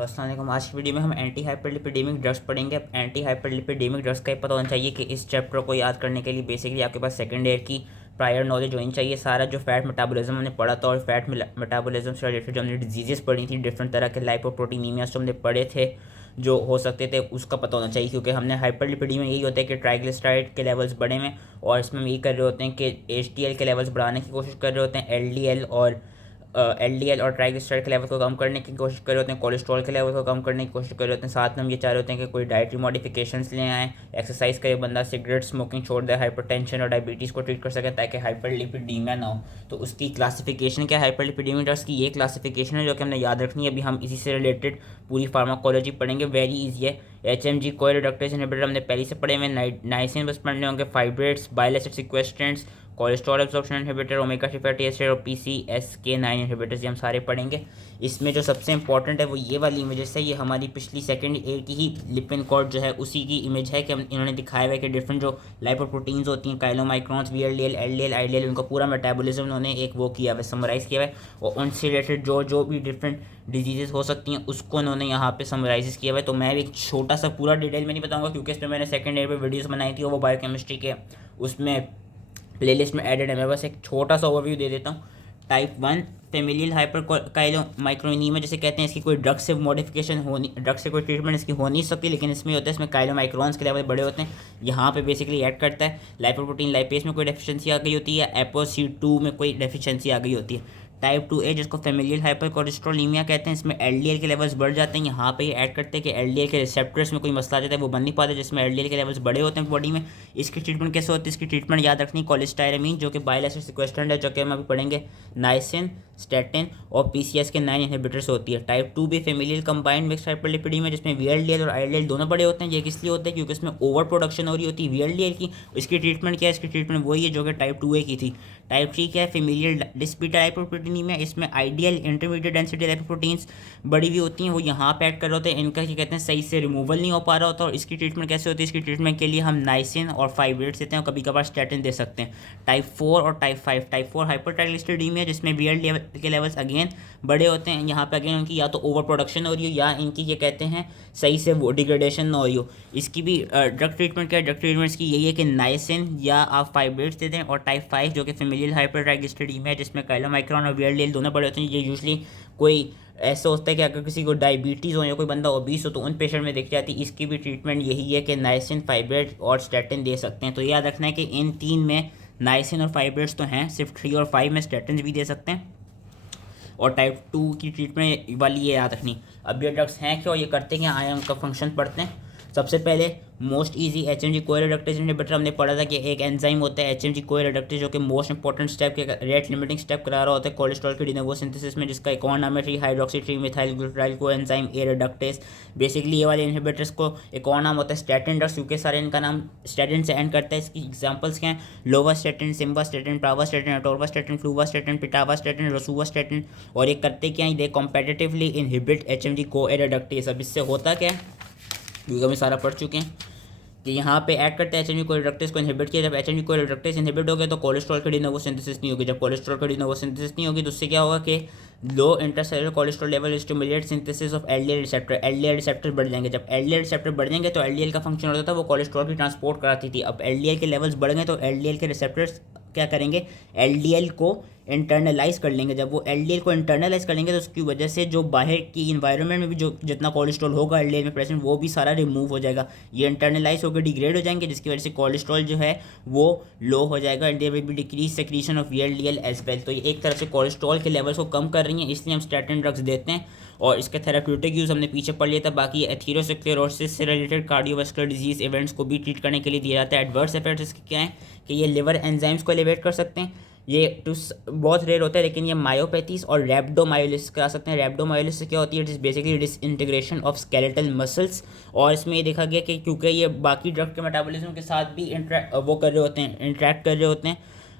अस्सलाम वालेकुम। आज की वीडियो में हम एंटी हाइपरलिपिडेमिक ड्रग्स पढ़ेंगे। अब एंटी हाइपरलिपिडेमिक ड्रग्स का ये पता होना चाहिए कि इस चैप्टर को याद करने के लिए बेसिकली आपके पास सेकंड ईयर की प्रायर नॉलेज होनी चाहिए। सारा जो फैट मेटाबॉलिज्म हमने पढ़ा था और फैट मेटाबॉलिज्म से रिलेटेड जो हमने डिजीजेस पढ़ी थी, डिफरेंट तरह के लाइपोप्रोटीनीमियास जो हमने पढ़े थे जो हो सकते थे, उसका पता होना चाहिए। क्योंकि हमने हाइपरलिपिडीमिया में यही होता है कि ट्राइग्लिसराइड के लेवल्स बढ़े में, और इसमें हम यही कर रहे होते हैं कि HDL के लेवल्स बढ़ाने की कोशिश कर रहे होते हैं, LDL और ट्राइग्लिसराइड के लेवल को कम करने की कोशिश कर रहे होते हैं, कोलेस्ट्रॉल के लेवल को कम करने की कोशिश कर रहे होते हैं। साथ में हम ये चाह रहे होते हैं कि कोई डाइटरी मॉडिफिकेशंस ले आएँ, एक्सरसाइज करे बंदा, सिगरेट स्मोकिंग छोड़ दे, हाइपरटेंशन और डायबिटीज़ को ट्रीट कर सके ताकि हाइपरलिपिडीमिया ना हो। तो उसकी क्लासिफिकेशन क्या है? हाइपरलिपिडीमिया ड्रग्स की ये क्लासिफिकेशन है जो कि हमने याद रखनी है। अभी हम इसी से रिलेटेड पूरी फार्माकोलॉजी पढ़ेंगे, वेरी ईजी है। HMG कोई रिडक्टेज इनहिबिटर हमने पहले से पढ़े हुए, नाइसिन बस पढ़ने होंगे, fibrates, bile acid sequestrants, cholesterol absorption inhibitor, omega 3 fatty acid और PCSK9 इनहिबिटर्स, ये हम सारे पढ़ेंगे। इसमें जो सबसे इंपॉर्टेंट है वो ये वाली इमेजेस है। ये हमारी पिछली सेकंड ईयर की ही लिपिन कोड जो है उसी की इमेज है कि हम इन्होंने दिखाया हुआ है कि डिफरेंट जो लाइपोप्रोटीन्स होती हैं, काइलोमाइक्रॉन्स, VLDL, LDL, IDL, उनका पूरा मेटाबॉलिज्म उन्होंने एक वो किया हुआ है, समराइज़ किया हुआ है। और उनसे रिलेटेड जो जो भी डिफरेंट डिजीजेस हो सकती हैं उसको उन्होंने यहाँ पे समराइज किया हुआ है। तो मैं भी एक छोटा सा पूरा डिटेल में नहीं बताऊंगा क्योंकि इसमें मैंने सेकंड ईयर पे वीडियोस बनाई थी और वो बायोकेमिस्ट्री के उसमें प्लेलिस्ट में एडेड है। मैं बस एक छोटा सा ओवरव्यू दे देता हूँ। टाइप 1 फेमिलियल हाइपरकाइलोमाइक्रोनीमिया जिसे कहते हैं, इसकी कोई ड्रग से मॉडिफिकेशन होनी, ड्रग से कोई ट्रीटमेंट इसकी हो नहीं सकती, लेकिन इसमें होता है, इसमें काइलोमाइक्रॉन्स के लेवल बड़े होते हैं। यहाँ पे बेसिकली ऐड करता है लाइपोप्रोटीन लाइपेज में कोई डेफिशिएंसी आ गई होती है, या ApoC2 में कोई डेफिशिएंसी आ गई होती है। टाइप 2A जिसको फेमिलियल हाइपरकोलेस्ट्रोलीमिया कहते हैं, इसमें LDL के लेवल्स बढ़ जाते हैं। यहाँ पे ये ऐड करते हैं कि LDL के रिसेप्टर्स में कोई मसला आ जाता है, वो बन नहीं पाते, जिसमें LDL के लेवल्स बड़े होते हैं बॉडी में। इसकी ट्रीटमेंट कैसे होती है? इसकी ट्रीटमेंट याद रखनी, कोलेस्टायरामीन जो कि बाइल एसिड सिक्वेस्ट्रेंट है, जो कि हम अभी पढ़ेंगे, नाइसिन, स्टैटिन और PCSK9 इनहिबिटर्स होती है। Type 2B familial combined mix hyperlipidaemia जिसमें VLDL और IDL दोनों बड़े होते हैं। ये किस लिए होता है? क्योंकि इसमें ओवर प्रोडक्शन हो रही होती है VLDL की। इसकी ट्रीटमेंट क्या है? इसकी ट्रीटमेंट वही है जो कि टाइप 2A की थी। टाइप 3 क्या है? फेमिलियल डिस्पीटा हाइपरप्रोटीनीमिया, इसमें आइडियल इंटरमीडिएट डेंसिटी लाइपोप्रोटीन्स बड़ी हुई होती हैं, वो यहाँ पे ऐड कर रहे होते हैं। इनका क्या कहते हैं, सही से रिमूवल नहीं हो पा रहा होता। और इसकी ट्रीटमेंट कैसे होती है? इसकी ट्रीटमेंट के लिए हम नाइसिन और फाइब्रेट्स देते हैं और कभी कभार स्टैटिन दे सकते हैं। टाइप 4 और टाइप 5, टाइप 4 हाइपरट्राइग्लिसरीडीमिया जिसमें VLDL के लेवल्स अगेन बड़े होते हैं। यहाँ पे अगेन उनकी या तो ओवर प्रोडक्शन हो रही हो या इनकी ये कहते हैं सही से वो डिग्रेडेशन ना हो रही हो। इसकी भी ड्रग ट्रीटमेंट क्या है? ड्रग ट्रीटमेंट्स की यही है कि नाइसिन या आप फाइब्रेट्स दे दें। और टाइप 5 जो कि फेमिलियल हाइपरट्राइग्लिसरीडीमिया जिसमें काइलोमाइक्रॉन और VLDL दोनों बड़े होते हैं, ये यूजली कोई ऐसा होता है कि अगर किसी को डायबिटीज़ हो या कोई बंदा ओबीस हो तो उन पेशेंट में दिख जाती है। इसकी भी ट्रीटमेंट यही है कि नाइसिन, फाइब्रेट और स्टैटिन दे सकते हैं। तो याद रखना है कि इन तीन में नाइसिन और फाइब्रेट्स तो हैं, सिर्फ 3 और 5 में स्टैटिन भी दे सकते हैं। और टाइप 2 की ट्रीटमेंट वाली ये याद रखनी। अब ये ड्रग्स हैं क्या और ये करते क्या, आए उनका फंक्शन पढ़ते हैं। सबसे पहले most easy HMG CoA reductase inhibitor हमने पढ़ा था कि एक एंजाइम होता है HMG कोई रिडक्टेज जो कि मोस्ट इंपॉर्टेंट स्टेप के रेट लिमिटिंग स्टेप करा रहा होता है कोलेस्ट्रॉल की डिनोवो सिंथेसिस में, जिसका एक और नाम है 3-हाइड्रोक्सी-3-मिथाइल कोएंजाइम A रिडक्टेज। बेसिकली ये वाले इनहिबिटर्स को एक और नाम होता है स्टैटिन ड्रग्स, क्योंकि सारे इनका नाम स्टैटिन से एंड करता है। इसकी एग्जांपल्स क्या हैं? लोवास्टैटिन, सिम्वास्टैटिन, प्रावास्टैटिन, अटोरवास्टैटिन, फ्लूवास्टैटिन, पिटावास्टैटिन, रोसुवास्टैटिन। और ये करते क्या है? दे कॉम्पिटिटिवली इनहिबिट HMG को ए रिडक्टेज। अब इससे होता क्या है, क्योंकि हम सारा पढ़ चुके हैं कि यहाँ पे ऐड करते हैं HMG को रिडक्टेज को इनहिबिट किया। जब HMG को रिडक्टेज इनहिबिट हो गया तो कोलेस्ट्रॉल की डिनोवो सिंथेसिस नहीं होगी। जब कोलेस्ट्रॉल की डिनोवो सिंथेसिस नहीं होगी तो उससे क्या होगा कि low intercellular cholesterol level stimulate synthesis of LDL receptor, LDL receptor बढ़ जाएंगे। जब LDL रिसेप्टर बढ़ जाएंगे तो LDL का फंक्शन होता था वो कोलेस्ट्रॉल की ट्रांसपोर्ट कराती थी। अब LDL के लेवल्स बढ़ गए तो LDL के रिसेप्टर्स क्या करेंगे? LDL को इंटरनलाइज कर लेंगे। जब वो LDL को इंटरनलाइज कर लेंगे तो उसकी वजह से जो बाहर की इन्वायरमेंट में भी जो जितना कोलेस्ट्रॉल होगा LDL में प्रेजेंट वो भी सारा रिमूव हो जाएगा। ये इंटरनलाइज होकर डिग्रेड हो जाएंगे जिसकी वजह से कोलेस्ट्रॉल जो है वो लो हो जाएगा। And there will be decrease secretion of VLDL as well. तो ये एक तरह से कोलेस्ट्रॉल के लेवल्स को कम कर रही हैं, इसलिए हम स्टैटिन ड्रग्स देते हैं। और इसके थेराप्यूटिक यूज़ हमने पीछे पढ़ लिया था। बाकी एथेरोस्क्लेरोसिस से रिलेटेड कार्डियोवास्कुलर डिजीज इवेंट्स को भी ट्रीट करने के लिए दिया जाता है। एडवर्स इफेक्ट्स इसके क्या हैं कि ये लिवर एंजाइम्स को एलिवेट कर सकते हैं। ये बहुत रेयर होता है, लेकिन ये मायोपैथीज और रैप्डोमायोलिसिस करा सकते हैं। रैप्डोमायोलिसिस क्या होती है? It is basically disintegration of skeletal muscles. और इसमें ये देखा गया कि क्योंकि ये बाकी ड्रग के मेटाबॉलिज्म के साथ भी इंटरेक्ट कर रहे होते हैं,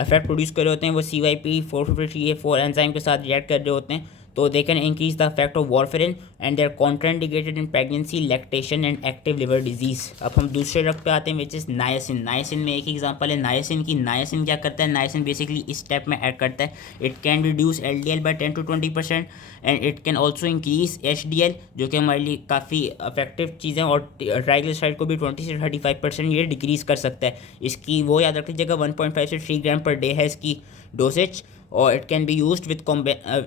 इफेक्ट प्रोड्यूस कर रहे होते हैं, वो CYP453A4 एंजाइम के साथ रिएक्ट कर रहे होते हैं। तो they can increase the effect of warfarin and they are contraindicated in pregnancy, lactation and active liver disease. अब हम दूसरे ड्रग पे आते हैं विच इज़ नायसिन। नायसिन में एक एग्जांपल है नायसिन की। नायसिन क्या करता है, नायसिन बेसिकली इस स्टेप में ऐड करता है, it can reduce LDL by 10 to 20% and it can also increase HDL, जो कि हमारे लिए काफ़ी इफेक्टिव चीज़ें, और ट्राइग्लिसराइड को भी 20 से 35% ये डिक्रीज़ कर सकता है। इसकी वो याद रख लीजिएगा 1.5 से 3 ग्राम पर डे है इसकी डोसेज, और it can be used with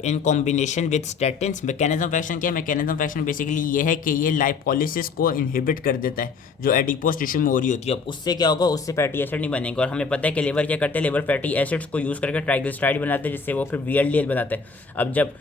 in combination with statins. Mechanism of action क्या है, मैकेनिज्म ऑफ एक्शन बेसिकली ये है कि ये लाइपोलिसिस को इनहिबिट कर देता है जो एडिपोज टिश्यू में हो रही होती है। अब उससे क्या होगा, उससे फैटी एसिड नहीं बनेंगे, और हमें पता है कि लिवर क्या करते हैं, लिवर फैटी एसिड्स को यूज़ करके ट्राइग्लिसराइड बनाते हैं, जिससे वो फिर VLDL बनाते हैं। अब जब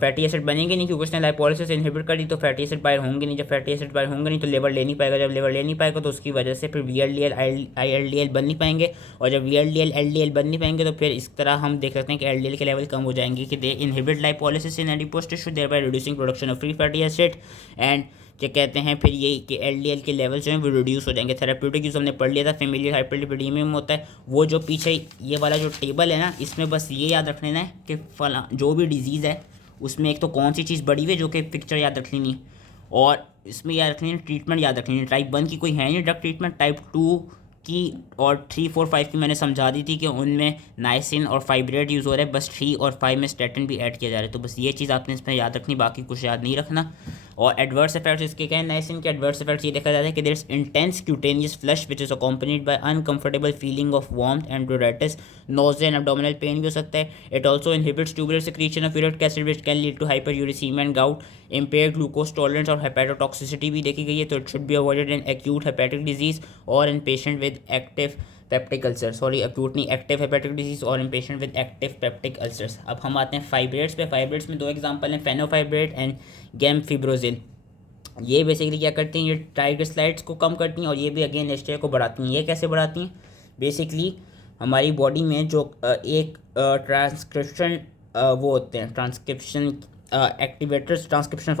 फैटी एसिड बनेंगे नहीं क्योंकि उसने लाइपोलिसिस इनहिबिट कर दी, तो फैटी एसिड बाहर होंगे नहीं। जब फैटी एसिड बाहर होंगे नहीं तो लिवर ले नहीं पाएगा, जब लिवर ले नहीं पाएगा तो उसकी वजह से फिर VLDL ILDL बन नहीं पाएंगे, और जब VLDL LDL बन नहीं पाएंगे तो फिर इस तरह हम देख सकते हैं कि LDL के लेवल कम हो जाएंगे, कि they inhibit lipolysis in adipose tissue thereby reducing production of free fatty acid and क्या कहते हैं फिर ये कि LDL के लेवल जो हैं वो रिड्यूस हो जाएंगे। थेराप्यूटिक यूज़ हमने पढ़ लिया था, फेमिलियल हाइपरलिपिडेमिया में होता है वो जो पीछे ये वाला जो टेबल है ना, इसमें बस ये याद रख लेना है कि फला जो भी डिजीज़ है उसमें एक तो कौन सी चीज़ बड़ी हुई है, जो कि पिक्चर याद रख लेनी है, और इसमें याद रख लेनी, ट्रीटमेंट याद रख लेनी। टाइप 1 की कोई है नहीं ड्रग ट्रीटमेंट, टाइप 2 की और 3, 4, 5 की मैंने समझा दी थी कि उनमें नाइसिन और फाइब्रेट यूज़ हो रहा है, बस 3 और 5 में स्टैटिन भी ऐड किया जा रहा है। तो बस ये चीज़ आपने इसमें याद रखनी, बाकी कुछ याद नहीं रखना। और एडवर्स इफेक्ट्स इसके क्या है, नाइसिन के एडवर्स इफेक्ट्स ये देखा जाता है कि there is intense cutaneous flush which is accompanied by uncomfortable feeling of warmth and pruritus, nausea and abdominal pain भी हो सकता है। It also inhibits tubular secretion of uric acid which can lead to hyperuricemia and gout, impaired glucose tolerance और hepatotoxicity भी देखी गई है, तो it should be avoided in acute hepatic disease और in patient with active peptic ulcer, sorry acute नहीं, active hepatic disease और in patient with active peptic ulcers। अब हम आते हैं फाइब्रेट्स पे। फाइब्रेट्स में दो एग्जांपल हैं, फेनोफाइब्रेट एंड गैमफिब्रोजिल। ये बेसिकली क्या करती हैं, ये ट्राइग्लिसराइड्स को कम करती हैं और ये भी अगेन एस्टर को बढ़ाती हैं। ये कैसे बढ़ाती हैं, बेसिकली हमारी बॉडी में जो एक ट्रांसक्रिप्शन वो होते हैं, ट्रांसक्रिप्शन एक्टिवेटर्स, ट्रांसक्रिप्शनल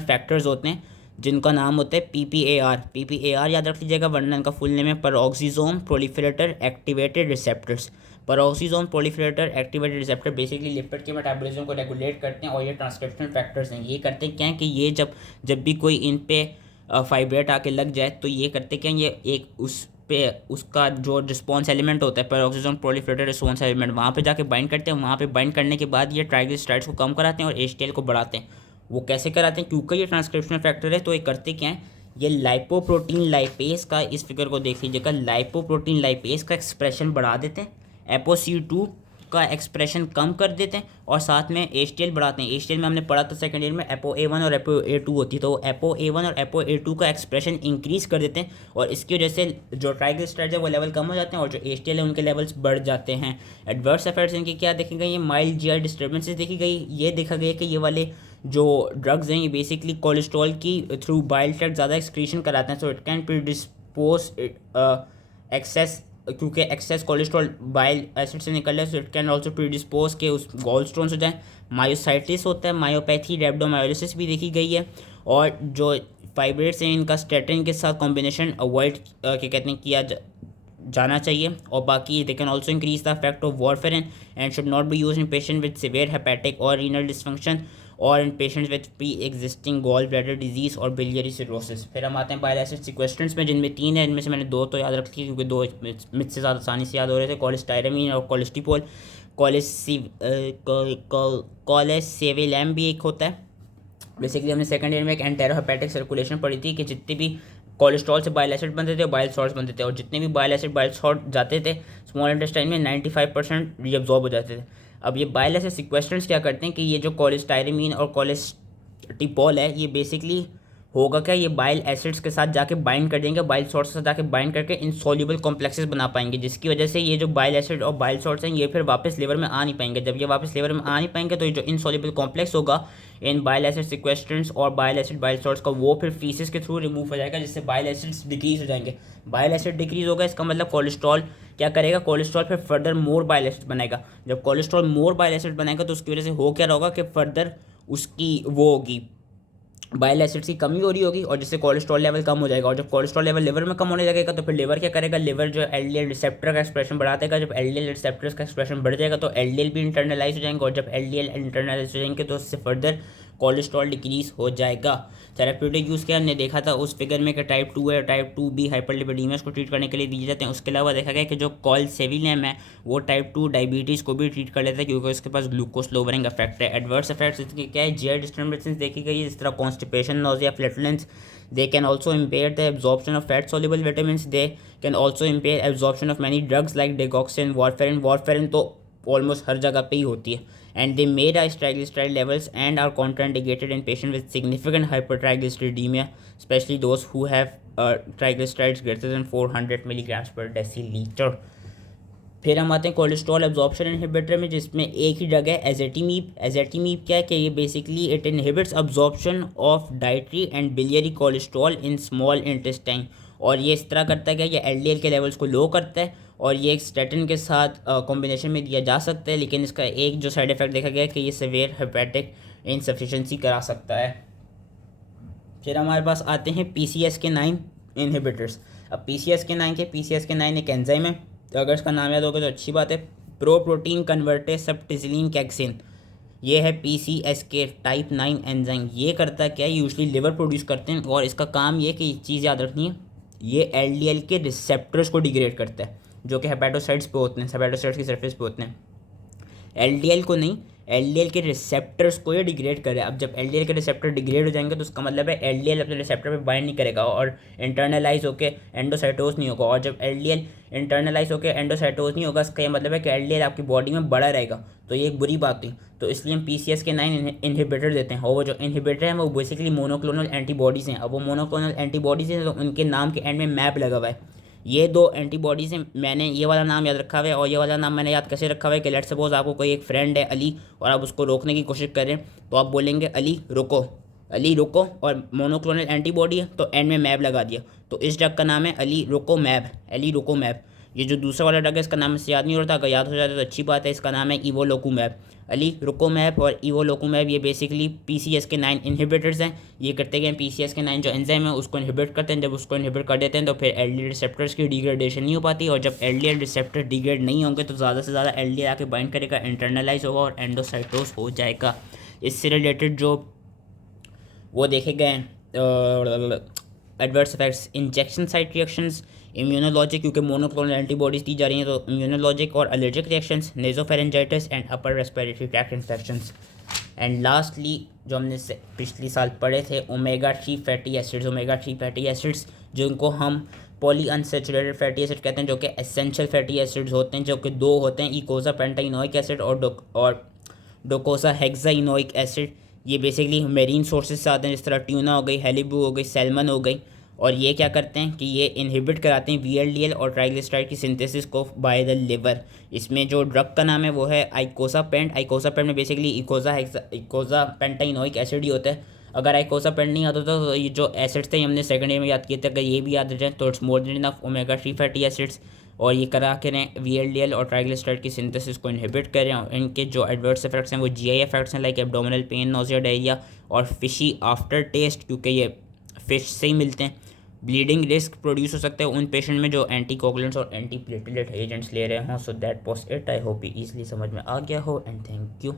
फैक्टर्स होते हैं जिनका नाम होता है PPAR याद रख लीजिएगा, वरना इनका फुल नेम है peroxisome proliferator activated receptors. Peroxisome proliferator activated receptor basically lipid के मेटाबॉलिज्म को रेगुलेट करते हैं, और ये ट्रांसक्रिप्शनल फैक्टर्स हैं। ये करते क्या है कि ये जब भी कोई इन पे फाइब्रेट आके लग जाए तो ये करते क्या, ये एक उस पे उसका जो रिस्पॉन्स एलिमेंट होता है पेरोक्सिसोम प्रोलिफरेटर रिस्पॉन्स एलिमेंट, वहाँ पे जाके बाइंड करते हैं। वहाँ पे बाइंड करने के बाद ये ट्राइग्लिसराइड्स को कम कराते हैं और HDL को बढ़ाते हैं। वो कैसे कराते हैं, क्योंकि ये ट्रांसक्रिप्शनल फैक्टर है, तो ये करते क्या है, ये लाइपोप्रोटीन लाइपेज का, इस फिगर को देख लीजिएगा, लाइपोप्रोटीन लाइपेज का एक्सप्रेशन बढ़ा देते हैं, ApoC2 का एक्सप्रेशन कम कर देते हैं, और साथ में HDL बढ़ाते हैं। HDL में हमने पढ़ा था सेकंड ईयर में ApoA1 और ApoA2 होती है, तो ApoA1 और ApoA2 का एक्सप्रेशन इंक्रीज़ कर देते हैं, और इसकी वजह से जो ट्राइग्लिसराइड्स है वो लेवल कम हो जाते हैं और जो HDL है उनके लेवल्स बढ़ जाते हैं। एडवर्स इफेक्ट्स इनकी क्या देखी गई, ये माइल्ड GI डिस्टर्बेंसेस देखी गई। ये देखा गया कि ये वाले जो ड्रग्स हैं ये बेसिकली कोलेस्ट्रॉल की थ्रू बाइल ट्रैक्ट ज़्यादा एक्सक्रीशन कराते हैं, so it can predispose excess, क्योंकि एक्सेस कोलेस्ट्रॉल बाइल एसिड से निकल रहा है, so it can also predispose के उस गॉल स्टोन्स हो जाए। मायोसाइटिस होता है, मायोपैथी, रेब्डोमायोलिसिस भी देखी गई है। और जो फाइब्रेट्स हैं इनका स्टैटिन के साथ कॉम्बिनेशन अवॉइड क्या कहते हैं किया जाना चाहिए। और बाकी they can also increase the effect of warfarin and should not be use in patient with severe hepatic और रीनल डिसफंक्शन और in patients with pre existing gall bladder disease और बिलियरी सिरोसिस। फिर हम आते हैं बाइल एसिड सीक्वेस्ट्रेंट्स में, जिनमें 3 है, इनमें से मैंने 2 तो याद रखी है क्योंकि 2 मुझसे ज़्यादा आसानी से याद हो रहे थे, कोलेस्टायरामीन और कोलेस्टिपोल। कोलेसेविलैम भी एक होता है। बेसिकली हमने सेकंड ईयर में एक एंटेरोहेपेटिक सर्कुलेशन पढ़ी थी कि जितने भी कोलेस्ट्रॉल से बाइल एसिड बनते थे, बाइल सॉल्ट्स बनते थे, और जितने भी बाइल एसिड बाइल सॉल्ट जाते थे स्मॉल इंटेस्टाइन में 95% रीअब्जॉर्ब हो जाते थे। अब ये बाइल एसिड सीक्वेस्ट्रेंट्स क्या करते हैं कि ये जो कोलेस्टायरामीन और कोलेस्टिपोल है ये बेसिकली होगा क्या, ये बाइल एसिड्स के साथ जाके बाइंड कर देंगे, बाइल सॉल्ट्स के साथ जाके बाइंड करके इनसॉल्युबल कॉम्प्लेक्सेस बना पाएंगे, जिसकी वजह से ये जो बाइल एसिड और बाइल सॉल्ट्स हैं ये फिर वापस लिवर में आ नहीं पाएंगे। जब ये वापस लिवर में आ नहीं पाएंगे तो ये जो इनसॉल्युबल कॉम्प्लेक्स होगा इन बाइल एसिड सीक्वेस्ट्रेंट्स और बाइल एसिड बाइल सॉल्ट्स का, वो फिर फीसेस के थ्रू रिमूव हो जाएगा, जिससे बाइल एसिड्स डिक्रीज हो जाएंगे। बाइल एसिड डिक्रीज होगा इसका मतलब कोलेस्ट्रॉल क्या करेगा, कोलेस्ट्रॉल फिर फर्दर मोर बाइल एसिड बनाएगा। जब कोलेस्ट्रॉल मोर बाइल एसिड बनाएगा तो उसकी वजह से हो क्या होगा कि फर्दर उसकी वो होगी बाइल एसिड्स की कमी हो रही होगी और जिससे कोलेस्ट्रॉल लेवल कम हो जाएगा। और जब कोलेस्ट्रॉल लेवल लिवर में कम होने लगेगा तो फिर लिवर क्या करेगा, लिवर जो एलडीएल रिसेप्टर का एक्सप्रेशन बढ़ा देगा। जब एलडीएल रिसेप्टर्स का एक्सप्रेशन बढ़ जाएगा तो एलडीएल भी इंटरनलाइज हो जाएंगे, और जब एलडीएल इंटरनलाइज हो जाएंगे तो उससे फर्दर कोलेस्ट्रॉल डिक्रीज हो जाएगा। थेरेप्यूटिक यूज़ क्या हमने देखा था उस फिगर में कि टाइप 2 है, टाइप 2B हाइपरलिपिडीमिया को ट्रीट करने के लिए दिए जाते हैं। उसके अलावा देखा गया कि जो कॉलसेविलम है वो टाइप 2 डायबिटीज़ को भी ट्रीट कर लेता है क्योंकि उसके पास ग्लूकोज लोवरिंग इफेक्ट है। एडवर्स इफेक्ट्स इसके क्या है, जीआई डिस्टर्बेंसेस देखी गई है, जिस तरह constipation, nausea, flatulence. They can also impair the absorption of fat soluble vitamins. They can also impair absorption of many drugs like digoxin, warfarin. Warfarin तो ऑलमोस्ट हर जगह पे ही होती है। And they may rise triglyceride levels and are contraindicated in patients with significant hypertriglyceridemia, especially those who have triglycerides greater than 400 milligrams per deciliter. फिर हम आते हैं cholesterol absorption inhibitor में, जिसमें एक ही ड्रग है एजेटिमीब। एजेटिमीब क्या है कि ये basically it inhibits absorption of dietary and biliary cholesterol in small intestine. और ये इस तरह करता है कि ये एलडीएल के लेवल्स को लो करता है, और ये एक स्टेटिन के साथ कॉम्बिनेशन में दिया जा सकता है। लेकिन इसका एक जो साइड इफेक्ट देखा गया है कि ये सीवियर हेपेटिक इनसफिशिएंसी करा सकता है। फिर हमारे पास आते हैं PCSK9 इनहिबिटर्स। अब PCSK9 एक एंजाइम है, तो अगर इसका नाम याद होगा तो अच्छी बात है। प्रो प्रोटीन कन्वर्टेज सबटिजिलिन कैक्सिन, ये है PCSK टाइप 9 एंजाइम। ये करता क्या है, यूजली लिवर प्रोड्यूस करते हैं, और इसका काम ये कि चीज़ याद रखनी है, ये LDL के रिसेप्टर्स को डिग्रेड करता है जो कि हेपेटोसाइट्स पे होते हैं, हेपेटोसाइट्स की सरफेस पे होते हैं। LDL को नहीं, LDL के रिसेप्टर्स को ये डिग्रेड करे। अब जब LDL के रिसेप्टर डिग्रेड हो जाएंगे तो उसका मतलब है LDL अपने रिसेप्टर पे बाइंड नहीं करेगा और इंटरनलाइज होकर एंडोसाइटोज नहीं होगा। और जब LDL इंटरनलाइज होकर एंडोसाइटोज नहीं होगा, इसका ये मतलब है कि LDL आपकी बॉडी में बड़ा रहेगा, तो ये एक बुरी बात थी। तो इसलिए हम PCSK9 इनहिबिटर देते हैं, और वो जो इनहिबिटर हैं वो बेसिकली मोनोक्लोनल एंटीबॉडीज़ हैं। अब वो मोनोक्लोनल एंटीबॉडीज़ हैं तो उनके नाम के एंड में मैप लगा हुआ है। ये दो एंटीबॉडीज़ हैं, मैंने ये वाला नाम याद रखा हुआ है, और ये वाला नाम मैंने याद कैसे रखा हुआ है कि लेट्स सपोज आपको कोई एक फ्रेंड है अली, और आप उसको रोकने की कोशिश करें तो आप बोलेंगे अली रुको, अली रुको, और मोनोक्लोनल एंटीबॉडी है तो एंड में मैप लगा दिया, तो इस ड्रग का नाम है अली रुको मैप, अली रुको मैप। ये जो दूसरा वाला ड्रग है इसका नाम मुझसे याद नहीं हो रहा था, अगर याद हो जाता तो अच्छी बात है। इसका नाम है इवोलोकुमैब। अली रुकोमैब और इवोलोकुमैब ये बेसिकली PCSK9 इनहिबिटर्स हैं। ये करते हैं PCSK9 जो एंजाइम है उसको इनहिबिट करते हैं। जब उसको इनहिबिट कर देते हैं तो फिर LDL रिसेप्टर्स की डिग्रेडेशन नहीं हो पाती, और जब LDL रिसेप्टर डिग्रेड नहीं होंगे तो ज़्यादा से ज़्यादा LDL आके बाइंड करेगा, इंटरनलाइज होगा और एंडोसाइटोज हो जाएगा। इससे रिलेटेड जो वो देखे गए adverse effects, injection site reactions, immunologic क्योंकि मोनोक्लोनल एंटीबॉडीज दी जा रही हैं तो इम्यूनोलॉजिक और allergic reactions, nasopharyngitis and upper respiratory tract infections. And lastly जो हमने पिछले साल पढ़े थे omega 3 fatty acids. Omega 3 fatty acids जिनको हम पॉली अनसेचुरेटेड फैटी एसिड कहते हैं, जो कि एसेंशियल फैटी एसिड्स होते हैं, जो कि दो होते हैं, इकोजा पेंटाइनोइक एसिड और डोकोसा हेक्साइनोइक एसिड। ये बेसिकली मेरीन सोर्सेज से आते हैं, जिस तरह ट्यूना हो गई, हेलिबू हो गई, सैल्मन हो गई। और ये क्या करते हैं कि ये इनहिबिट कराते हैं VLDL और ट्राइग्लिसराइड की सिंथेसिस को बाय द लिवर। इसमें जो ड्रग का नाम है वो है आइकोसापेंट। आइकोसापेंट में बेसिकली इकोजा पेंटाइनोइक एसिड ही होता है। अगर आइकोसापेंट नहीं आता तो ये जो एसिड्स थे हमने सेकंड ईयर में याद किए थे, अगर ये भी याद रह जाए तो it's more than enough omega 3 fatty acids. और ये करा के VLDL और ट्राइग्लिसराइड की सिंथेसिस को इनहिबिट करें। और इनके जो एडवर्स इफेक्ट्स हैं वो GI इफेक्ट्स हैं, like abdominal pain, nausea, diarrhoea और फिशी आफ्टर टेस्ट, क्योंकि ये फिश से ही मिलते हैं। ब्लीडिंग रिस्क प्रोड्यूस हो सकता है उन पेशेंट में जो एंटीकोगुलेंट्स और एंटी प्लेटलेट एजेंट्स ले रहे हों। So that was it. I hope ये ईजिली समझ में आ गया हो, एंड थैंक यू।